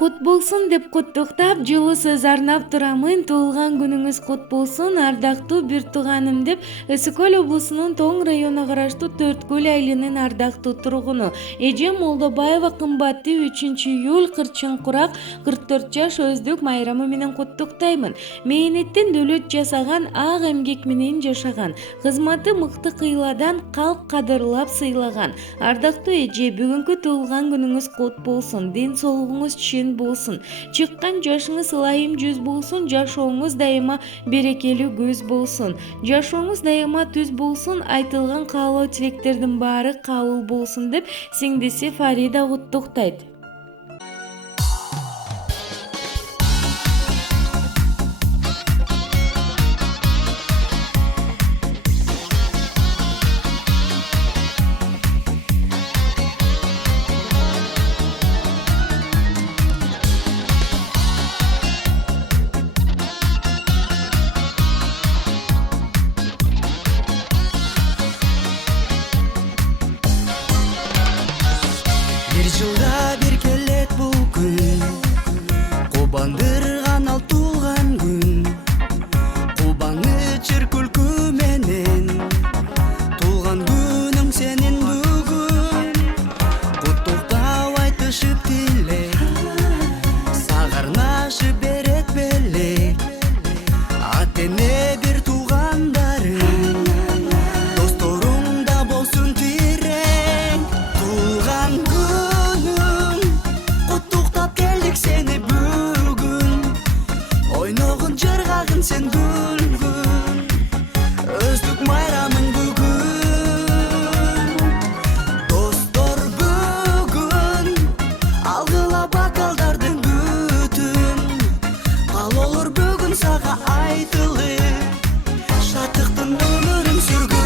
Кут болсун деп куттуктап, жылуу сөз арнап турамын. Туулган күнүңүз кут болсун, ардактуу бир тууганым деп Өсүкөл облусунун Тоң районуна караштуу Төрткөл айылынын ардактуу тургуну эжем Молдобаева кымбатты 3-июль кырчын курак 44 жаш өздүк майрамы менен куттуктаймын. Мээнеттен дөлөт жасаган, ак эмгек менен жашаган, кызматы мыкты кыйладан калк кадырлап сыйлаган ардактуу эже, бүгүнкү туулган күнүңүз кут болсун, ден соолугуңуз чын болсун, чыккан жашыңыз ылайым жүз болсун, жашооңуз дайыма берекелүү көз болсун, жашооңуз дайыма түз болсун, айтылган каалоо тилектердин баары кабыл болсун деп сиңдиси Фарида куттуктайт. Bir жылда bir келет бул күн, кубандырган ал туулган күн. Кубаныч күлкү менен, туулган күнүң сенин бүгүн. Куттуктап айтышып тилек, сагарнашып берет белек. Ата-эне бир туугандарың, досторуң да болсун тирең. Туулган күнүң, куттуктап келдик сени бүгүн. Ойногун жыргагын сен күлгүн, өздүк майрамың бүгүн. Достор бүгүн, алгыла бакалдардын бүтүн. Ал олор бүгүн сага айтылып, шаттыктын өмүрүн сүргүн.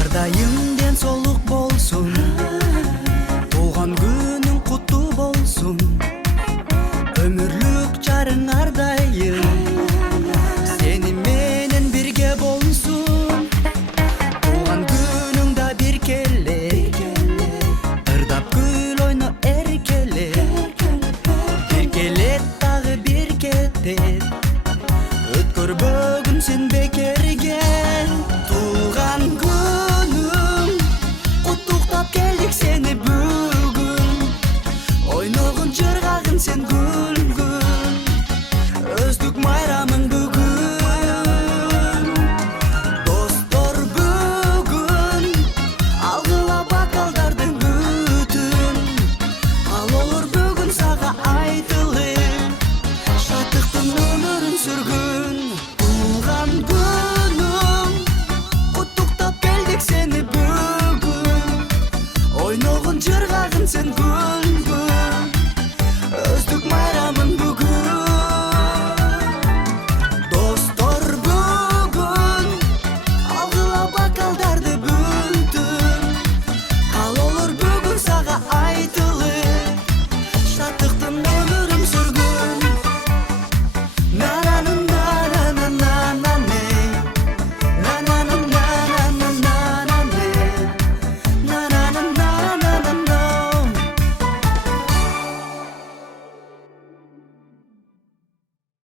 Ардайым ден соолук болсун, туулган күнүң куттуу болсун. Өмүрлүк жарың ардайым, сени менен бирге болсун. Туулган күнүң да бир келе, ырдап күл ойно эркеле. Бир келет дагы бир кетет, өткөрбөгүн сен бекерге. Туулган күнүң, куттуктап келдик сени бүгүн. Ойногун жыргагын сен күлгүн, өздүк майрамың бүгүн. Достор бүгүн, алгыла бакалдардын бүтүн. Ал олор бүгүн сага айтылып, шаттыктын өмүрүн сүргүн.